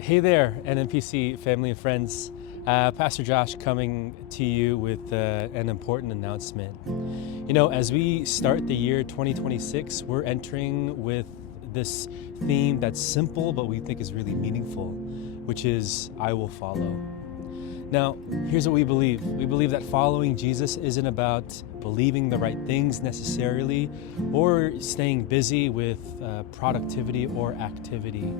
Hey there, NMPC family and friends. Pastor Josh coming to you with an important announcement. You know, as we start the year 2026, we're entering with this theme that's simple, but we think is really meaningful, which is I will follow. Now, here's what we believe. We believe that following Jesus isn't about believing the right things necessarily or staying busy with productivity or activity.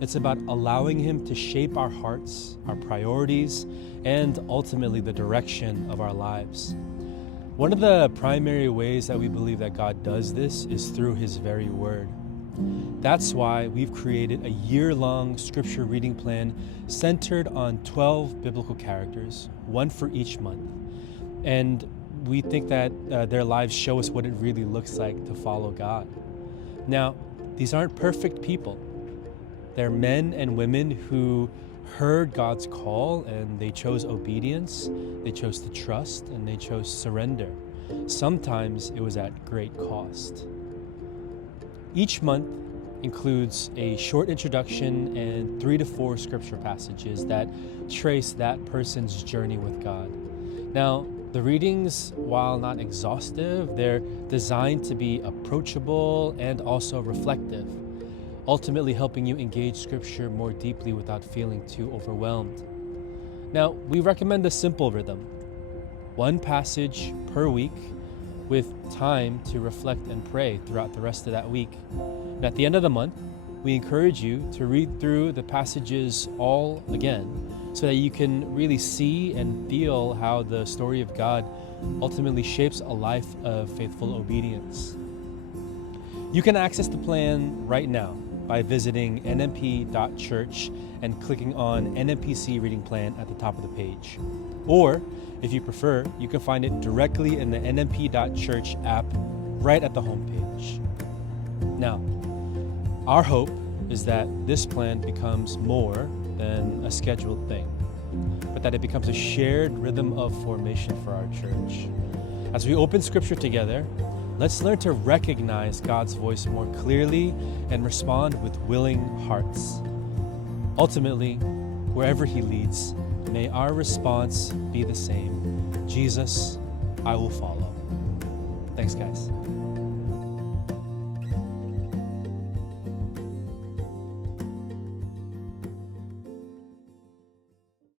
It's about allowing Him to shape our hearts, our priorities, and ultimately the direction of our lives. One of the primary ways that we believe that God does this is through His very Word. That's why we've created a year-long scripture reading plan centered on 12 biblical characters, one for each month. And we think that their lives show us what it really looks like to follow God. Now, these aren't perfect people. They're men and women who heard God's call and they chose obedience, they chose to trust, and they chose surrender. Sometimes it was at great cost. Each month includes a short introduction and 3 to 4 scripture passages that trace that person's journey with God. Now, the readings, while not exhaustive, they're designed to be approachable and also reflective, ultimately helping you engage Scripture more deeply without feeling too overwhelmed. Now, we recommend a simple rhythm, one passage per week with time to reflect and pray throughout the rest of that week. And at the end of the month, we encourage you to read through the passages all again so that you can really see and feel how the story of God ultimately shapes a life of faithful obedience. You can access the plan right now by visiting NMP.Church and clicking on NMPC Reading Plan at the top of the page. Or, if you prefer, you can find it directly in the NMP.Church app right at the homepage. Now, our hope is that this plan becomes more than a scheduled thing, but that it becomes a shared rhythm of formation for our church. As we open Scripture together, let's learn to recognize God's voice more clearly and respond with willing hearts. Ultimately, wherever He leads, may our response be the same. Jesus, I will follow. Thanks, guys.